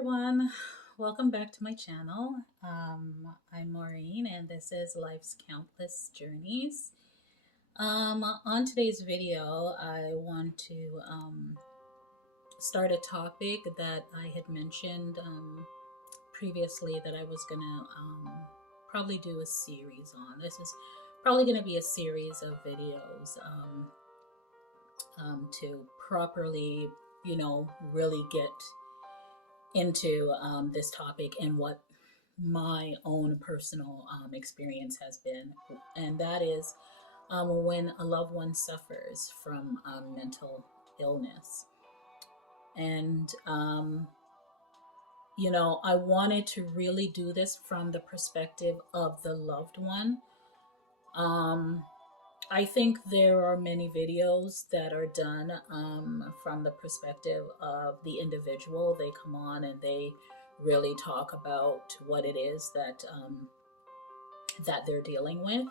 everyone, welcome back to my channel. I'm Maureen and this is Life's Countless Journeys. On today's video, I want to start a topic that I had mentioned previously that I was going to probably do a series on. This is probably going to be a series of videos to properly, really get into this topic and what my own personal experience has been. And that is when a loved one suffers from mental illness. And, I wanted to really do this from the perspective of the loved one. Um, I think there are many videos that are done from the perspective of the individual. They come on and they really talk about what it is that they're dealing with.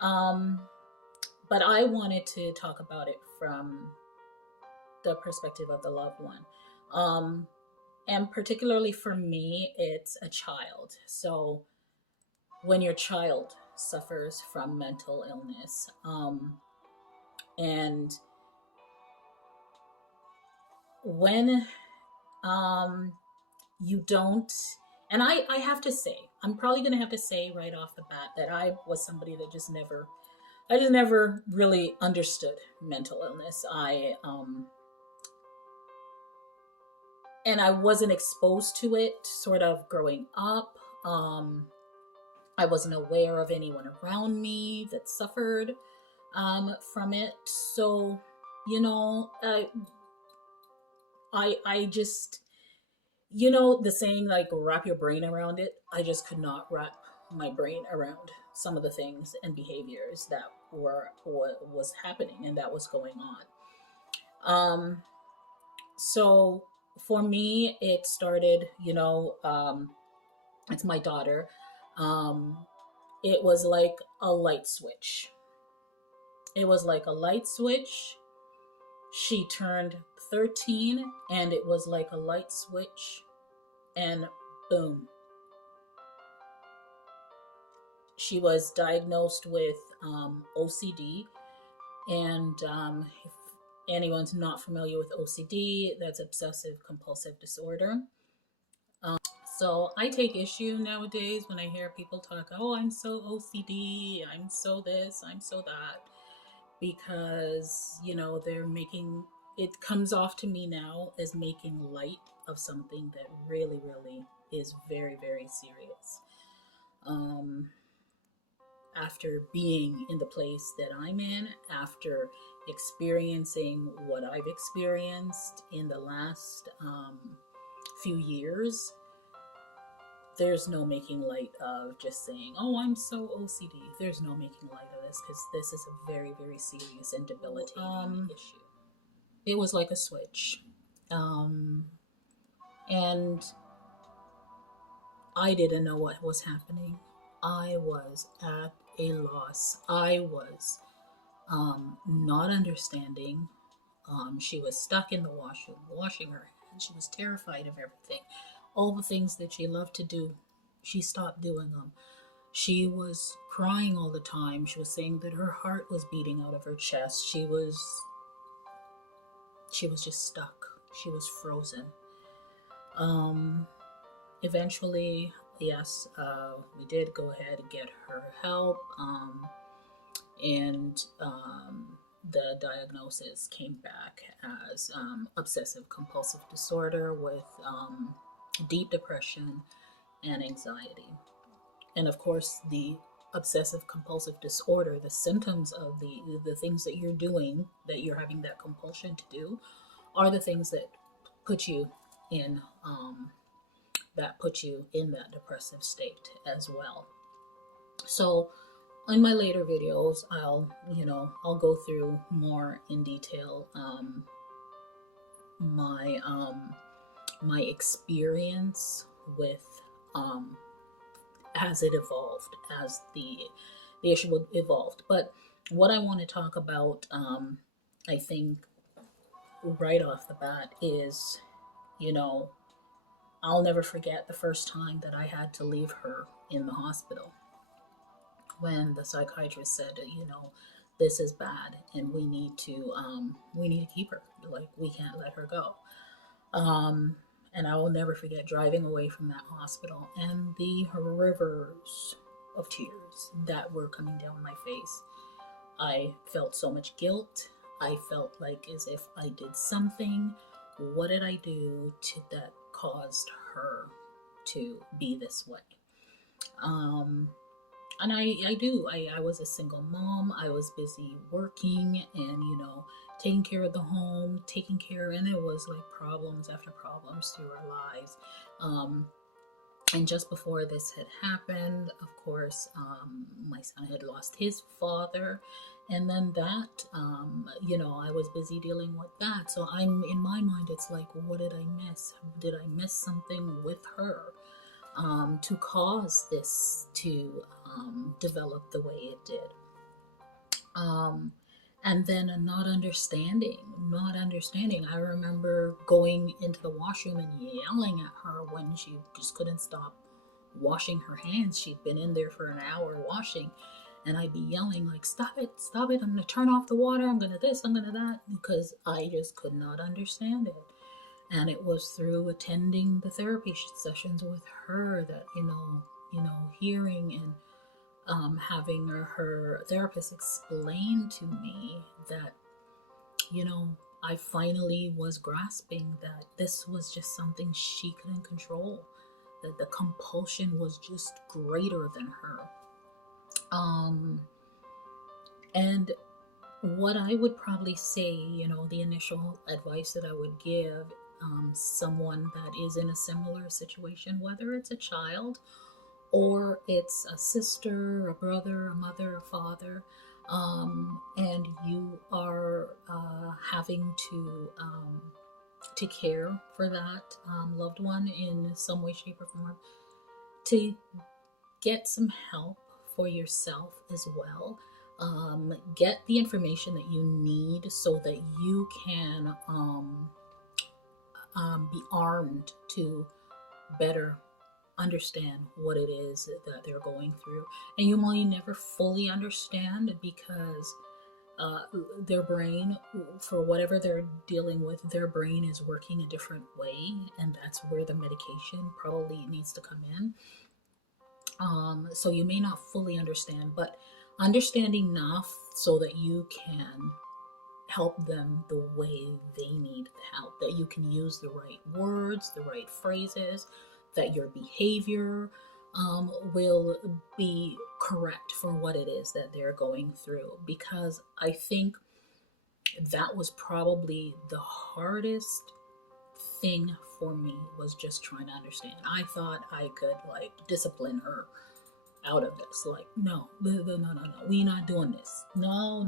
But I wanted to talk about it from the perspective of the loved one. And particularly for me, it's a child. So when your child suffers from mental illness, and when you don't, and I have to say, I'm probably going to have to say right off the bat that I was somebody that I just never really understood mental illness. And I wasn't exposed to it sort of growing up. I wasn't aware of anyone around me that suffered from it. So, I just, the saying like wrap your brain around it. I just could not wrap my brain around some of the things and behaviors that was happening and that was going on. So for me, it started, it's my daughter. It was like a light switch. It was like a light switch. She turned 13 and it was like a light switch and boom. She was diagnosed with OCD. And if anyone's not familiar with OCD, that's obsessive compulsive disorder. So I take issue nowadays when I hear people talk, oh, I'm so OCD, I'm so this, I'm so that, because, they're making, it comes off to me now as making light of something that really, really is very, very serious. After being in the place that I'm in, after experiencing what I've experienced in the last few years, there's no making light of just saying, oh, I'm so OCD. There's no making light of this because this is a very, very serious and debilitating issue. It was like a switch. And I didn't know what was happening. I was at a loss. I was not understanding. She was stuck in the washroom, washing her hands. She was terrified of everything. All the things that she loved to do, she stopped doing them. She was crying all the time. She was saying that her heart was beating out of her chest. She was just stuck. She was frozen. Eventually, yes, we did go ahead and get her help. And the diagnosis came back as obsessive compulsive disorder with deep depression and anxiety. And of course, the obsessive compulsive disorder, the symptoms of the things that you're doing, that you're having that compulsion to do, are the things that put you in that depressive state as well. So in my later videos, I'll go through more in detail my experience with as it evolved, as the issue evolved. But what I want to talk about, I think, right off the bat is, I'll never forget the first time that I had to leave her in the hospital when the psychiatrist said, this is bad and we need to keep her. Like, we can't let her go. Um, and I will never forget driving away from that hospital and the rivers of tears that were coming down my face. I felt so much guilt. I felt like as if I did something. What did I do that caused her to be this way? Um, and I was a single mom. I was busy working and, taking care of the home, and it was like problems after problems through our lives. Um, and just before this had happened, of course, my son had lost his father. And then I was busy dealing with that. So in my mind, it's like, what did I miss? Did I miss something with her to cause this to develop the way it did? And then not understanding. I remember going into the washroom and yelling at her when she just couldn't stop washing her hands. She'd been in there for an hour washing, and I'd be yelling like, stop it, I'm gonna turn off the water, I'm gonna this, I'm gonna that, because I just could not understand it. And it was through attending the therapy sessions with her that, hearing and having her therapist explain to me that, I finally was grasping that this was just something she couldn't control, that the compulsion was just greater than her. And what I would probably say, the initial advice that I would give someone that is in a similar situation, whether it's a child or it's a sister, a brother, a mother, a father, and you are having to care for that loved one in some way, shape, or form, to get some help for yourself as well. Get the information that you need so that you can be armed to better understand what it is that they're going through. And you might never fully understand because their brain, for whatever they're dealing with, their brain is working a different way, and that's where the medication probably needs to come in. So you may not fully understand, but understand enough so that you can help them the way they need the help, that you can use the right words, the right phrases, that your behavior will be correct for what it is that they're going through. Because I think that was probably the hardest thing for me, was just trying to understand. I thought I could like discipline her out of this. Like, no, we're not doing this. No,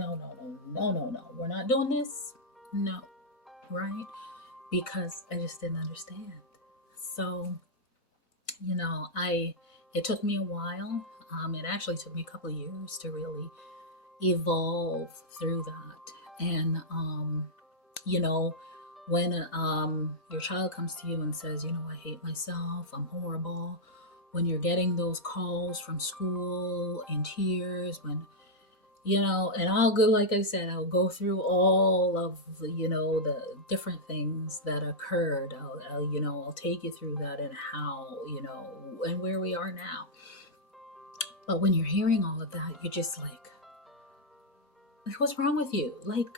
we're not doing this. No, right? Because I just didn't understand. So, it took me a while. It actually took me a couple of years to really evolve through that. And, when your child comes to you and says, I hate myself, I'm horrible, when you're getting those calls from school in tears, when, and I'll go, like I said, I'll go through all of the different things that occurred. I'll take you through that and how, and where we are now. But when you're hearing all of that, you're just like, what's wrong with you? Like,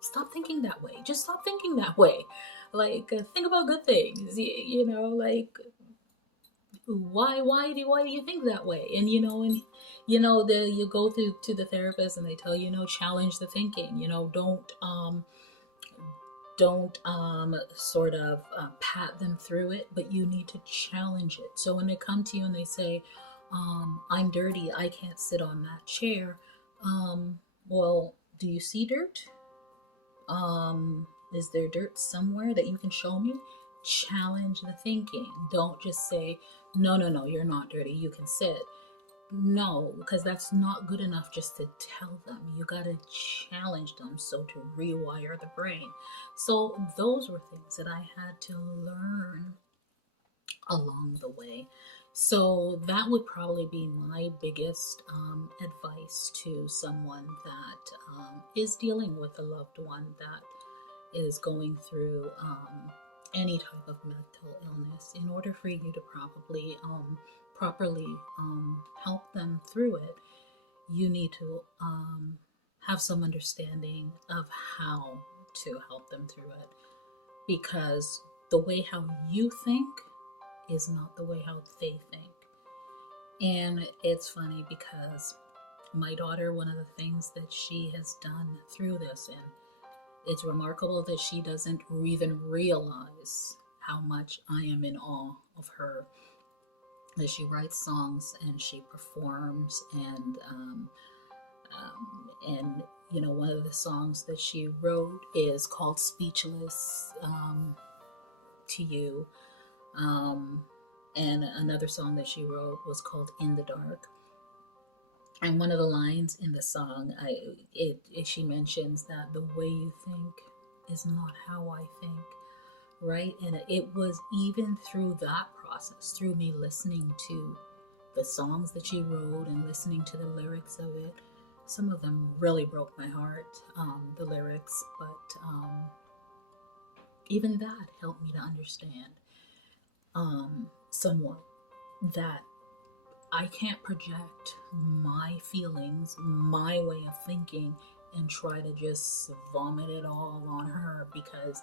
stop thinking that way. Just stop thinking that way. Like, think about good things. Like, why do you think that way? And you go through to the therapist and they tell you, challenge the thinking. Don't sort of pat them through it, but you need to challenge it. So when they come to you and they say, I'm dirty, I can't sit on that chair, well, do you see dirt? Is there dirt somewhere that you can show me? Challenge the thinking. Don't just say, no, you're not dirty, you can sit. No, because that's not good enough just to tell them. You got to challenge them, so to rewire the brain. So those were things that I had to learn along the way. So that would probably be my biggest advice to someone that is dealing with a loved one that is going through any type of mental illness. In order for you to probably properly help them through it, you need to have some understanding of how to help them through it, because the way how you think is not the way how they think. And it's funny because my daughter, one of the things that she has done through this, and it's remarkable that she doesn't even realize how much I am in awe of her, that she writes songs and she performs, and you know, one of the songs that she wrote is called Speechless to You. And another song that she wrote was called In the Dark. And one of the lines in the song, she mentions that the way you think is not how I think, right? And it was even through that process, through me listening to the songs that she wrote and listening to the lyrics of it. Some of them really broke my heart, the lyrics, but even that helped me to understand somewhat that I can't project my feelings, my way of thinking, and try to just vomit it all on her, because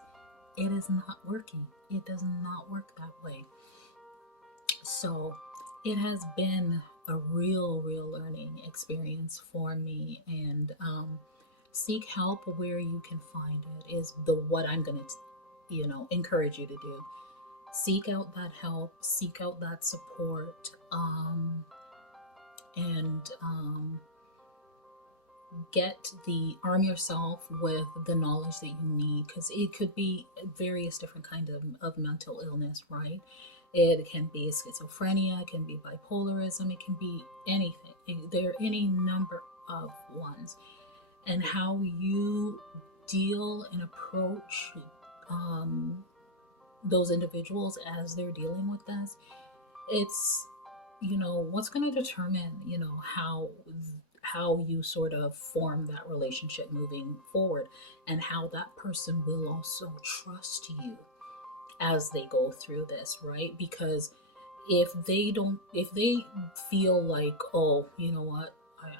it is not working. It does not work that way. So it has been a real learning experience for me, and seek help where you can find it is what I'm going to, encourage you to do. Seek out that help, seek out that support, and arm yourself with the knowledge that you need, because it could be various different kinds of mental illness, right? It can be schizophrenia, it can be bipolarism, it can be anything. There are any number of ones. And how you deal and approach those individuals as they're dealing with this, it's, what's going to determine, how you sort of form that relationship moving forward, and how that person will also trust you as they go through this, right? Because if they feel like, oh, you know what,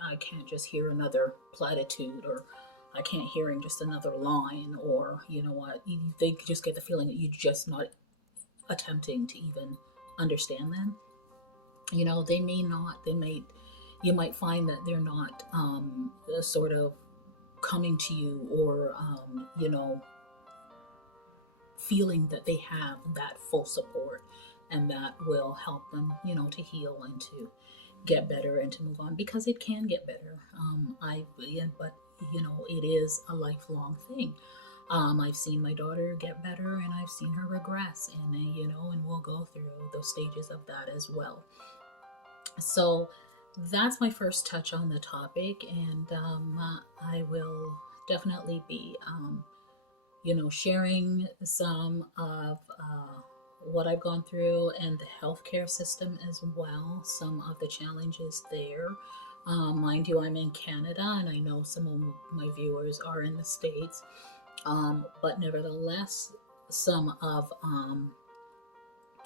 I can't just hear another platitude, or I can't hearing just another line, or you know what, they just get the feeling that you're just not attempting to even understand them. You might find that they're not sort of coming to you, or feeling that they have that full support, and that will help them, to heal and to get better and to move on, because it can get better. But it is a lifelong thing. I've seen my daughter get better, and I've seen her regress, and and we'll go through those stages of that as well. So that's my first touch on the topic, and I will definitely be, sharing some of what I've gone through, and the healthcare system as well, some of the challenges there. Mind you, I'm in Canada, and I know some of my viewers are in the States, but nevertheless, some of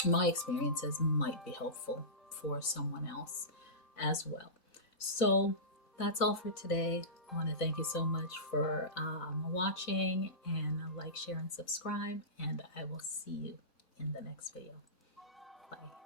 my experiences might be helpful for someone else as well. So that's all for today. I want to thank you so much for watching, and like, share, and subscribe, and I will see you in the next video. Bye.